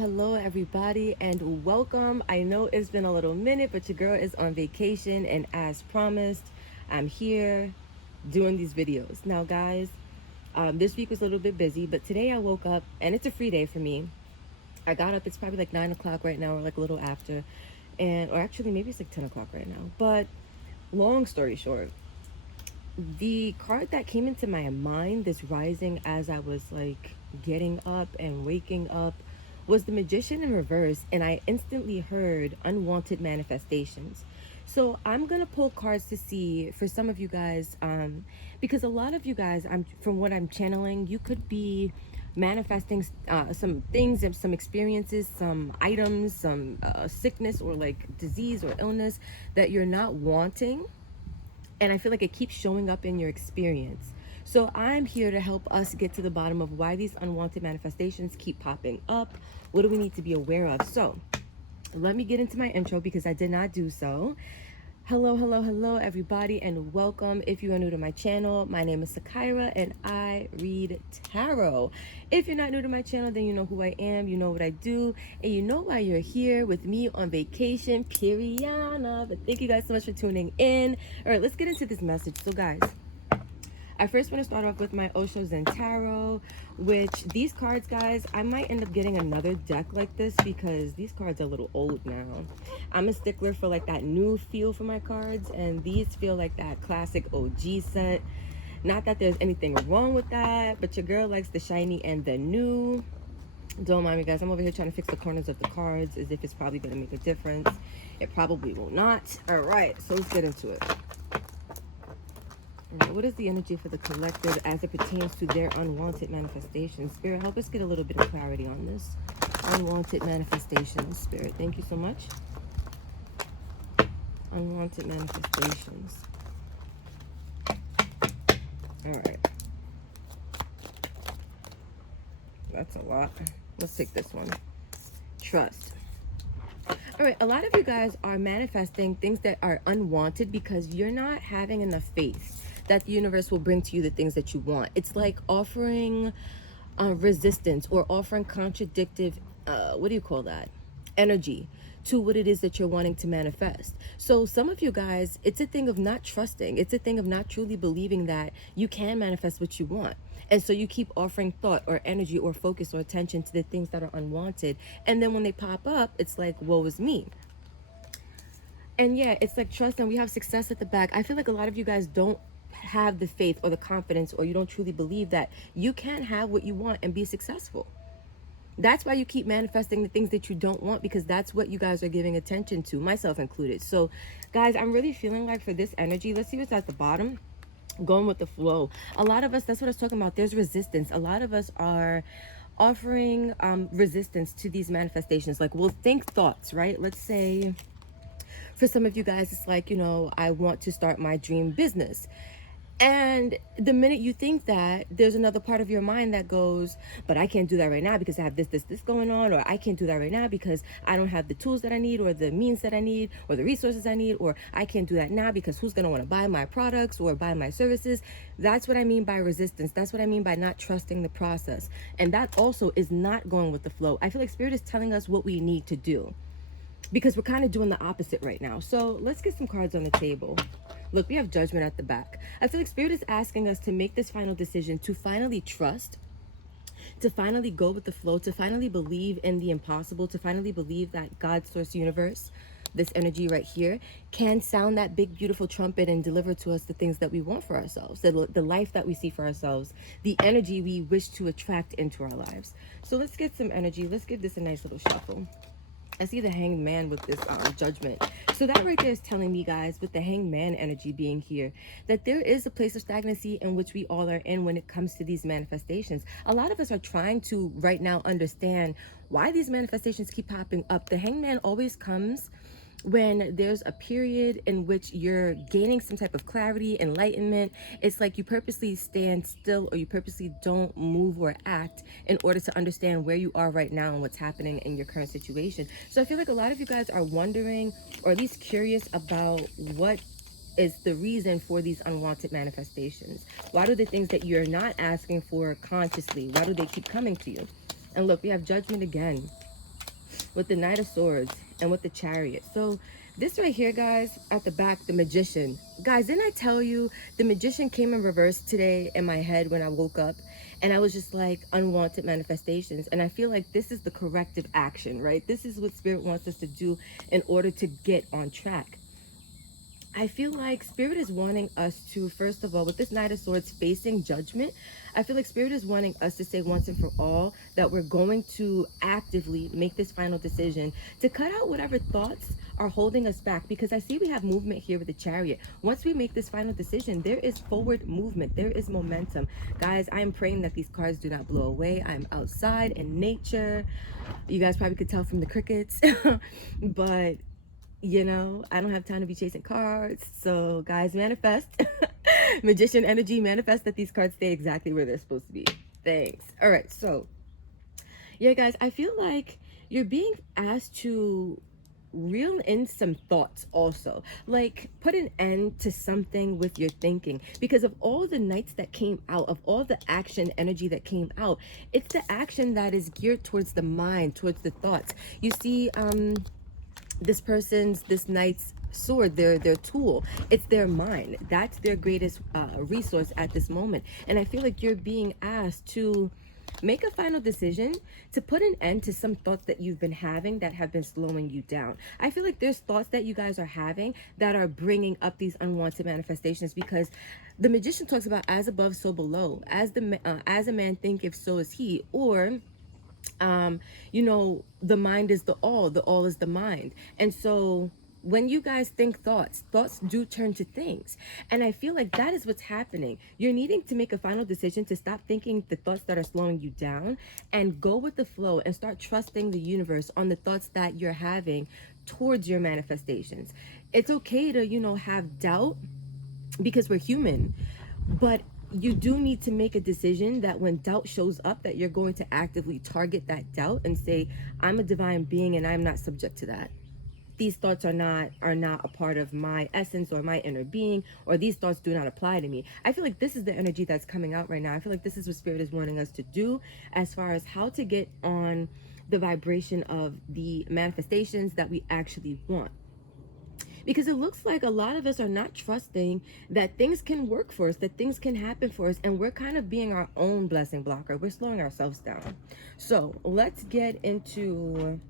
Hello, everybody, and welcome. I know it's been a little minute, but your girl is on vacation, and as promised, I'm here doing these videos. Now, guys, this week was a little bit busy, but today I woke up, and it's a free day for me. I got up, it's probably like 9 o'clock right now, or like a little after, or actually, maybe it's like 10 o'clock right now. But long story short, the card that came into my mind this rising as I was like getting up and waking up was the Magician in reverse, and I instantly heard unwanted manifestations. So I'm gonna pull cards to see for some of you guys, because a lot of you guys, from what I'm channeling, you could be manifesting some things and some experiences, some items, some sickness or like disease or illness that you're not wanting, and I feel like it keeps showing up in your experience. So I'm here to help us get to the bottom of why these unwanted manifestations keep popping up. What do we need to be aware of? So let me get into my intro because I did not do so. Hello, everybody, and welcome. If you are new to my channel, my name is Sakira, and I read tarot. If you're not new to my channel, then you know who I am, you know what I do, and you know why you're here with me on vacation, Periana. But thank you guys so much for tuning in. All right, let's get into this message. So, guys, I first want to start off with my Osho Zen Tarot, which these cards, guys, I might end up getting another deck like this because these cards are a little old now. I'm a stickler for like that new feel for my cards, and these feel like that classic OG set. Not that there's anything wrong with that, but your girl likes the shiny and the new. Don't mind me, guys. I'm over here trying to fix the corners of the cards as if it's probably going to make a difference. It probably will not. All right, so let's get into it. Right, what is the energy for the collective as it pertains to their unwanted manifestations? Spirit, help us get a little bit of clarity on this. Unwanted manifestations. Spirit, thank you so much. Unwanted manifestations. All right. That's a lot. Let's take this one. Trust. All right, a lot of you guys are manifesting things that are unwanted because you're not having enough faith that the universe will bring to you the things that you want. It's like offering resistance or offering contradictive, what do you call that? Energy to what it is that you're wanting to manifest. So some of you guys, it's a thing of not trusting. It's a thing of not truly believing that you can manifest what you want. And so you keep offering thought or energy or focus or attention to the things that are unwanted. And then when they pop up, it's like, woe is me. And yeah, it's like trust, and we have success at the back. I feel like a lot of you guys don't have the faith or the confidence, or you don't truly believe that you can have what you want and be successful. That's why you keep manifesting the things that you don't want, because that's what you guys are giving attention to, myself included. So guys, I'm really feeling like for this energy, let's see what's at the bottom. Going with the flow. A lot of us, that's what I was talking about, there's resistance. A lot of us are offering resistance to these manifestations. Like, we'll think thoughts, right? Let's say for some of you guys, it's like, I want to start my dream business. And the minute you think that, there's another part of your mind that goes, but I can't do that right now because I have this going on, or I can't do that right now because I don't have the tools that I need, or the means that I need, or the resources I need, or I can't do that now because who's going to want to buy my products or buy my services? That's what I mean by resistance. That's what I mean by not trusting the process. And that also is not going with the flow. I feel like Spirit is telling us what we need to do, because we're kind of doing the opposite right now. So let's get some cards on the table. Look, we have Judgment at the back. I feel like Spirit is asking us to make this final decision, to finally trust, to finally go with the flow, to finally believe in the impossible, to finally believe that God, Source, Universe, this energy right here, can sound that big, beautiful trumpet and deliver to us the things that we want for ourselves, the life that we see for ourselves, the energy we wish to attract into our lives. So let's get some energy. Let's give this a nice little shuffle. I see the Hanged Man with this Judgment. So that right there is telling me, guys, with the Hanged Man energy being here, that there is a place of stagnancy in which we all are in when it comes to these manifestations. A lot of us are trying to right now understand why these manifestations keep popping up. The Hanged Man always comes when there's a period in which you're gaining some type of clarity, enlightenment, it's like you purposely stand still or you purposely don't move or act in order to understand where you are right now and what's happening in your current situation. So I feel like a lot of you guys are wondering, or at least curious about, what is the reason for these unwanted manifestations. Why do the things that you're not asking for consciously, why do they keep coming to you? And look, we have Judgment again with the Knight of Swords and with the Chariot. So this right here, guys, at the back, the Magician. Guys, didn't I tell you the Magician came in reverse today in my head when I woke up? And I was just like, unwanted manifestations. And I feel like this is the corrective action, right? This is what Spirit wants us to do in order to get on track. I feel like Spirit is wanting us to, first of all, with this Knight of Swords facing Judgment, I feel like Spirit is wanting us to say once and for all that we're going to actively make this final decision to cut out whatever thoughts are holding us back, because I see we have movement here with the Chariot. Once we make this final decision, there is forward movement, there is momentum. Guys, I am praying that these cards do not blow away. I'm outside in nature. You guys probably could tell from the crickets, but you know, I don't have time to be chasing cards. So guys, manifest. Magician energy, manifest that these cards stay exactly where they're supposed to be. Thanks. All right, so yeah, guys, I feel like you're being asked to reel in some thoughts also, like put an end to something with your thinking, because of all the knights that came out, of all the action energy that came out, it's the action that is geared towards the mind, towards the thoughts. You see, this knight's sword, their tool, it's their mind. That's their greatest resource at this moment. And I feel like you're being asked to make a final decision to put an end to some thoughts that you've been having that have been slowing you down. I feel like there's thoughts that you guys are having that are bringing up these unwanted manifestations, because the Magician talks about as above so below, as a man thinketh so is he, or you know, the mind is the all is the mind. And so when you guys think thoughts do turn to things. And I feel like that is what's happening. You're needing to make a final decision to stop thinking the thoughts that are slowing you down and go with the flow and start trusting the universe on the thoughts that you're having towards your manifestations. It's okay to, you know, have doubt, because we're human, but you do need to make a decision that when doubt shows up, that you're going to actively target that doubt and say, I'm a divine being and I'm not subject to that. These thoughts are not a part of my essence or my inner being, or these thoughts do not apply to me. I feel like this is the energy that's coming out right now. I feel like this is what Spirit is wanting us to do as far as how to get on the vibration of the manifestations that we actually want. Because it looks like a lot of us are not trusting that things can work for us, that things can happen for us, and we're kind of being our own blessing blocker. We're slowing ourselves down. So let's get into,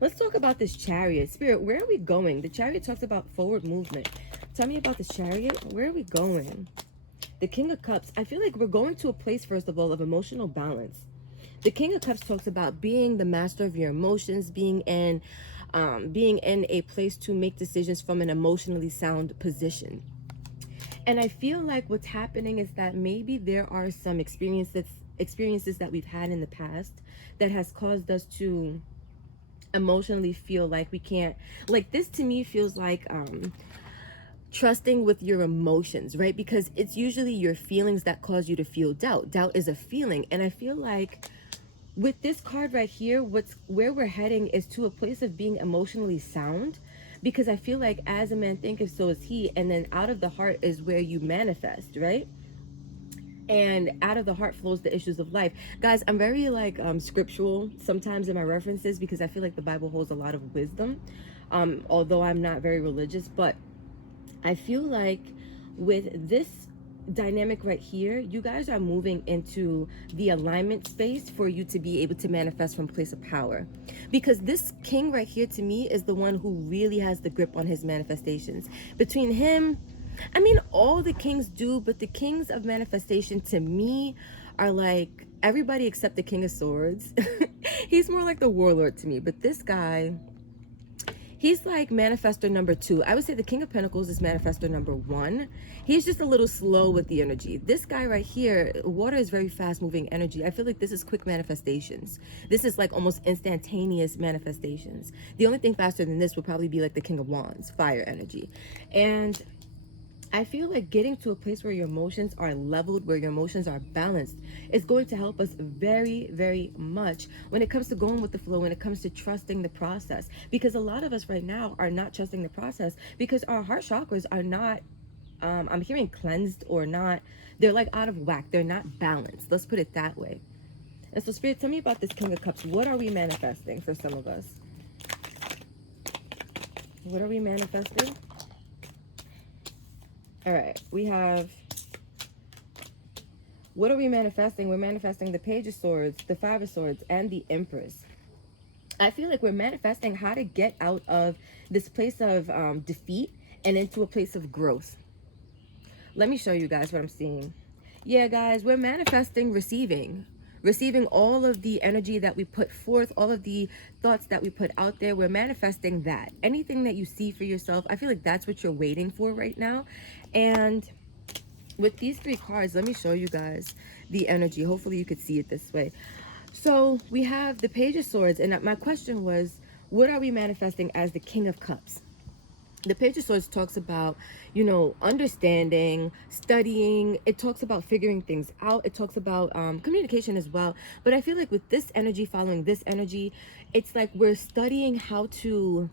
let's talk about this Chariot. Spirit, where are we going? The Chariot talks about forward movement. Tell me about this Chariot. Where are we going? The King of Cups. I feel like we're going to a place, first of all, of emotional balance. The King of Cups talks about being the master of your emotions, being in a place to make decisions from an emotionally sound position. And I feel like what's happening is that maybe there are some experiences that we've had in the past that has caused us to emotionally feel like we can't, like, this to me feels like trusting with your emotions, right? Because it's usually your feelings that cause you to feel doubt. Doubt is a feeling. And I feel like with this card right here, where we're heading is to a place of being emotionally sound, because I feel like as a man thinketh, so is he. And then out of the heart is where you manifest, right? And out of the heart flows the issues of life. Guys, I'm very like scriptural sometimes in my references, because I feel like the Bible holds a lot of wisdom, although I'm not very religious. But I feel like with this dynamic right here, you guys are moving into the alignment space for you to be able to manifest from place of power, because this king right here to me is the one who really has the grip on his manifestations. Between him, I mean, all the kings do, but the kings of manifestation to me are like everybody except the King of Swords. He's more like the warlord to me, but this guy, He's like manifestor number 2. I would say the King of Pentacles is manifestor number 1. He's just a little slow with the energy. This guy right here, water is very fast moving energy. I feel like this is quick manifestations. This is like almost instantaneous manifestations. The only thing faster than this would probably be like the King of Wands, fire energy. And I feel like getting to a place where your emotions are leveled, where your emotions are balanced, is going to help us very, very much when it comes to going with the flow, when it comes to trusting the process. Because a lot of us right now are not trusting the process because our heart chakras are not, I'm hearing cleansed or not, they're like out of whack. They're not balanced. Let's put it that way. And so Spirit, tell me about this King of Cups. What are we manifesting for some of us? What are we manifesting? All right, we have, what are we manifesting? We're manifesting the Page of Swords, the Five of Swords, and the Empress. I feel like we're manifesting how to get out of this place of defeat and into a place of growth. Let me show you guys what I'm seeing. Yeah, guys, we're manifesting receiving all of the energy that we put forth, all of the thoughts that we put out there. We're manifesting that. Anything that you see for yourself, I feel like that's what you're waiting for right now. And with these 3 cards, let me show you guys the energy. Hopefully you could see it this way. So we have the Page of Swords, and my question was, what are we manifesting as the King of Cups? The Page of Swords talks about, you know, understanding, studying. It talks about figuring things out. It talks about communication as well. But I feel like with this energy following this energy, it's like we're studying how to,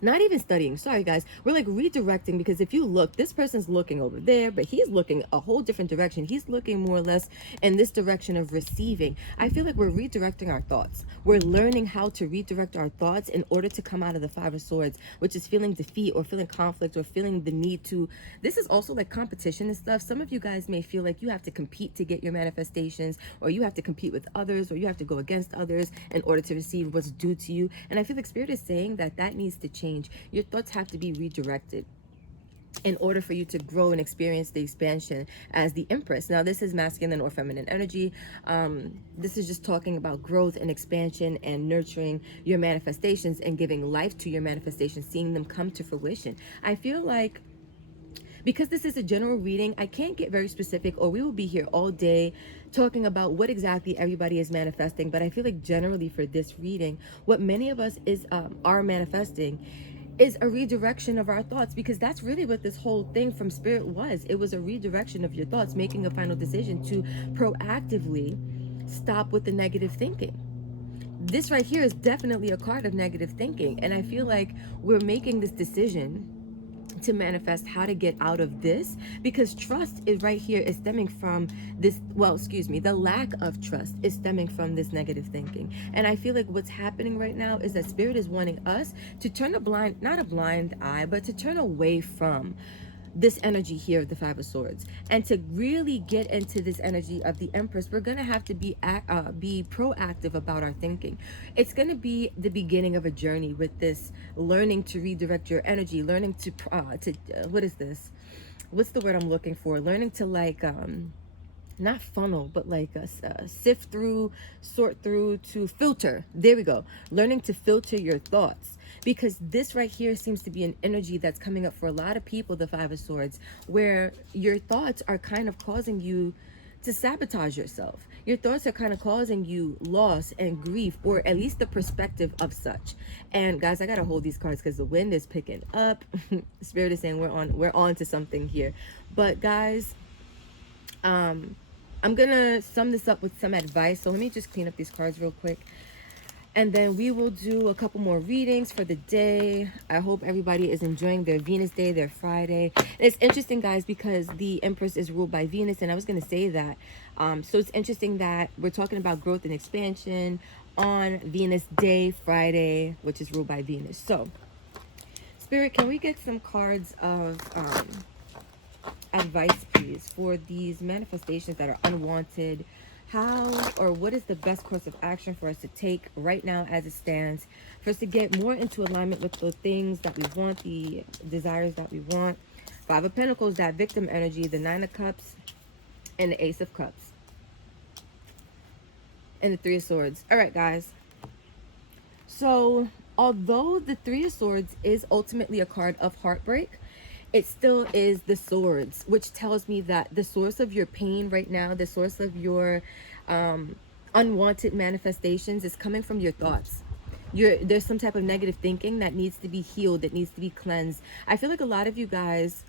not even studying, sorry guys, we're like redirecting, because if you look, this person's looking over there, but he's looking a whole different direction. He's looking more or less in this direction of receiving. I feel like we're redirecting our thoughts. We're learning how to redirect our thoughts in order to come out of the Five of Swords, which is feeling defeat or feeling conflict or feeling the need to, this is also like competition and stuff. Some of you guys may feel like you have to compete to get your manifestations, or you have to compete with others, or you have to go against others in order to receive what's due to you. And I feel like Spirit is saying that that needs to change. Your thoughts have to be redirected in order for you to grow and experience the expansion as the Empress. Now, this is masculine or feminine energy. This is just talking about growth and expansion and nurturing your manifestations and giving life to your manifestations, seeing them come to fruition. I feel like because this is a general reading, I can't get very specific, or we will be here all day talking about what exactly everybody is manifesting. But I feel like generally for this reading, what many of us are manifesting is a redirection of our thoughts, because that's really what this whole thing from Spirit was. It was a redirection of your thoughts, making a final decision to proactively stop with the negative thinking. This right here is definitely a card of negative thinking, and I feel like we're making this decision to manifest how to get out of this, because trust is right here is stemming from this, well, excuse me, the lack of trust is stemming from this negative thinking. And I feel like what's happening right now is that Spirit is wanting us to turn a blind, not a blind eye, but to turn away from this energy here of the Five of Swords, and to really get into this energy of the Empress. We're gonna have to be proactive about our thinking. It's gonna be the beginning of a journey with this learning to redirect your energy, learning to what is this? What's the word I'm looking for? Learning to like not funnel, but like sift through, sort through, to filter. There we go. Learning to filter your thoughts. Because this right here seems to be an energy that's coming up for a lot of people, the Five of Swords, where your thoughts are kind of causing you to sabotage yourself. Your thoughts are kind of causing you loss and grief, or at least the perspective of such. And guys, I gotta hold these cards because the wind is picking up. Spirit is saying we're on to something here. But guys, I'm gonna sum this up with some advice. So let me just clean up these cards real quick, and then we will do a couple more readings for the day. I hope everybody is enjoying their Venus day, their Friday. And it's interesting, guys, because the Empress is ruled by Venus, and I was going to say that. So it's interesting that we're talking about growth and expansion on Venus day, Friday, which is ruled by Venus. So, Spirit, can we get some cards of advice, please, for these manifestations that are unwanted? How or what is the best course of action for us to take right now as it stands, for us to get more into alignment with the things that we want, the desires that we want? Five of Pentacles, that victim energy, the Nine of Cups, and the Ace of Cups, and the Three of Swords. All right, guys. So Although the Three of Swords is ultimately a card of heartbreak, it still is the swords, which tells me that the source of your pain right now, the source of your unwanted manifestations is coming from your thoughts. There's some type of negative thinking that needs to be healed, that needs to be cleansed. I feel like a lot of you guys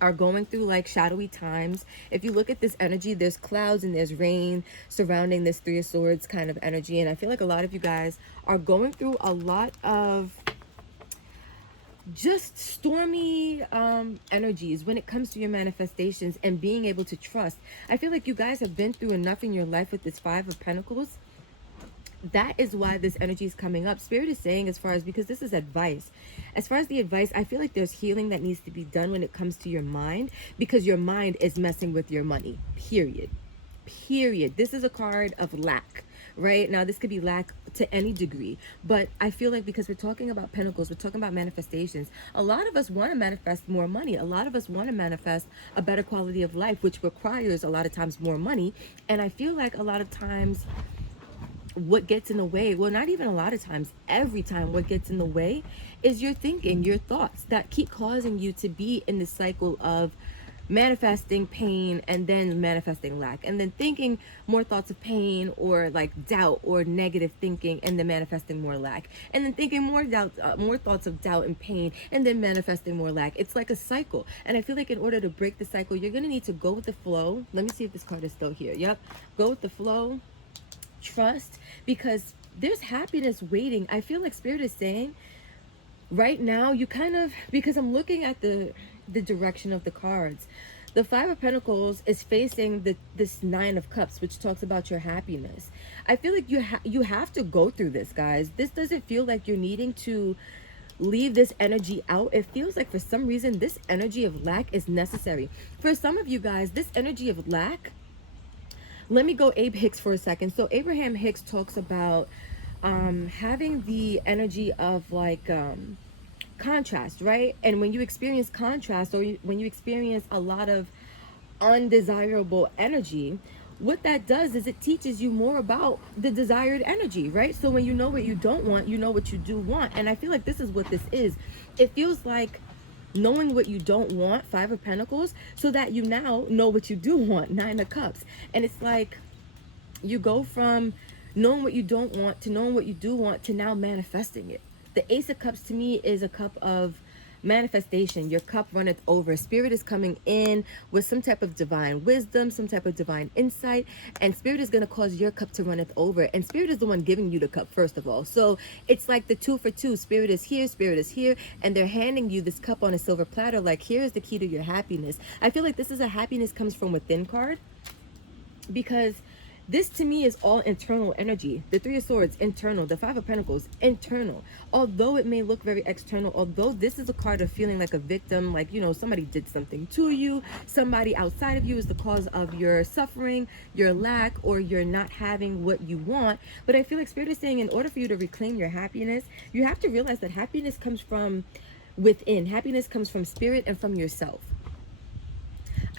are going through like shadowy times. If you look at this energy, there's clouds and there's rain surrounding this Three of Swords kind of energy. And I feel like a lot of you guys are going through a lot of just stormy energies when it comes to your manifestations and being able to trust. I feel like you guys have been through enough in your life with this Five of Pentacles. That is why this energy is coming up. Spirit is saying, as far as, because this is advice, as far as the advice, I feel like there's healing that needs to be done when it comes to your mind, because your mind is messing with your money, period. This is a card of lack, right? Now this could be lack to any degree, but I feel like because we're talking about pentacles, we're talking about manifestations, a lot of us want to manifest more money. A lot of us want to manifest a better quality of life, which requires a lot of times more money. And I feel like a lot of times what gets in the way, well, not even a lot of times, every time what gets in the way is your thinking, your thoughts that keep causing you to be in this cycle of manifesting pain and then manifesting lack, and then thinking more thoughts of pain or like doubt or negative thinking and then manifesting more lack, and then thinking more doubt, more thoughts of doubt and pain and then manifesting more lack. It's like a cycle. And I feel like in order to break the cycle, you're going to need to go with the flow. Let me see if this card is still here. Yep. Go with the flow. Trust, because there's happiness waiting. I feel like Spirit is saying right now, you kind of, because I'm looking at the direction of the cards, the Five of Pentacles is facing this Nine of Cups, which talks about your happiness. I feel like you have to go through this, guys. This doesn't feel like you're needing to leave this energy out. It feels like for some reason this energy of lack is necessary. For some of you guys, this energy of lack, let me go Abe Hicks for a second. So Abraham Hicks talks about having the energy of like contrast, right? And when you experience contrast, or when you experience a lot of undesirable energy, what that does is it teaches you more about the desired energy, right? So when you know what you don't want, you know what you do want. And I feel like this is what this is. It feels like knowing what you don't want, Five of Pentacles, so that you now know what you do want, Nine of Cups. And it's like you go from knowing what you don't want to knowing what you do want to now manifesting it. The Ace of Cups to me is a cup of manifestation. Your cup runneth over. Spirit is coming in with some type of divine wisdom, some type of divine insight, and Spirit is going to cause your cup to runneth over. And Spirit is the one giving you the cup, first of all. So it's like the 2 for 2. Spirit is here, and they're handing you this cup on a silver platter, like, here's the key to your happiness. I feel like this is a happiness comes from within card, because this to me is all internal energy. The Three of Swords, internal. The Five of Pentacles, internal. Although it may look very external, although this is a card of feeling like a victim, like, you know, somebody did something to you, somebody outside of you is the cause of your suffering, your lack, or you're not having what you want. But I feel like Spirit is saying, in order for you to reclaim your happiness, you have to realize that happiness comes from within. Happiness comes from spirit and from yourself.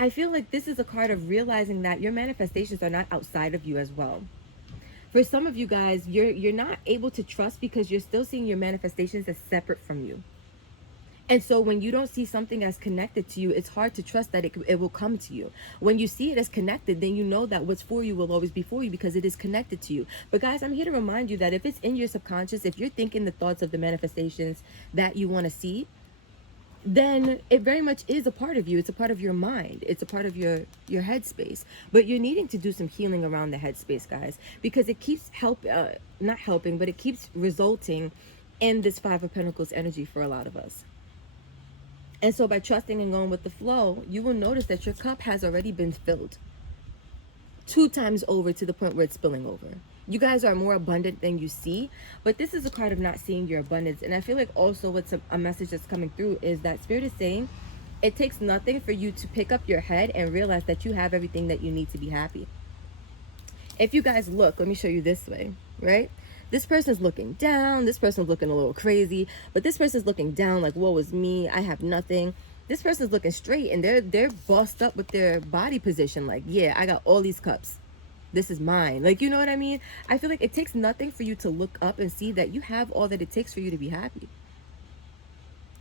I feel like this is a card of realizing that your manifestations are not outside of you as well. For some of you guys, you're not able to trust because you're still seeing your manifestations as separate from you. And so when you don't see something as connected to you, it's hard to trust that it will come to you. When you see it as connected, then you know that what's for you will always be for you because it is connected to you. But guys, I'm here to remind you that if it's in your subconscious, if you're thinking the thoughts of the manifestations that you want to see, then it very much is a part of you. It's a part of your mind. It's a part of your headspace. But you're needing to do some healing around the headspace, guys, because it keeps not helping, but it keeps resulting in this Five of Pentacles energy for a lot of us. And so by trusting and going with the flow, you will notice that your cup has already been filled 2 times over, to the point where it's spilling over. You guys are more abundant than you see, but this is a card of not seeing your abundance. And I feel like also what's a message that's coming through is that Spirit is saying it takes nothing for you to pick up your head and realize that you have everything that you need to be happy. If you guys look, let me show you this way, right? This person's looking down, this person's looking a little crazy, but this person's looking down like, woe is me, I have nothing. This person's looking straight and they're bossed up with their body position, like, yeah, I got all these cups. This is mine. Like, you know what I mean? I feel like it takes nothing for you to look up and see that you have all that it takes for you to be happy.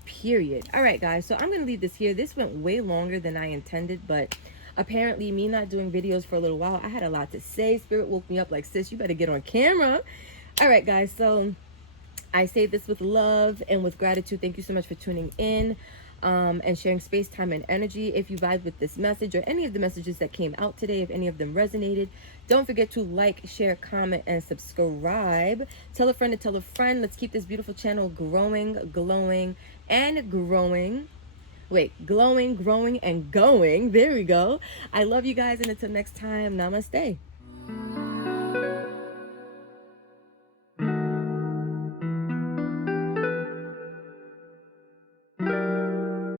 Period. All right, guys. So I'm going to leave this here. This went way longer than I intended, but apparently me not doing videos for a little while, I had a lot to say. Spirit woke me up like, sis, you better get on camera. All right, guys. So I say this with love and with gratitude. Thank you so much for tuning in and sharing space, time, and energy. If you vibe with this message or any of the messages that came out today, if any of them resonated, don't forget to like, share, comment, and subscribe. Tell a friend to tell a friend. Let's keep this beautiful channel growing, glowing, and growing. Wait, glowing, growing, and going. There we go. I love you guys, and until next time, namaste.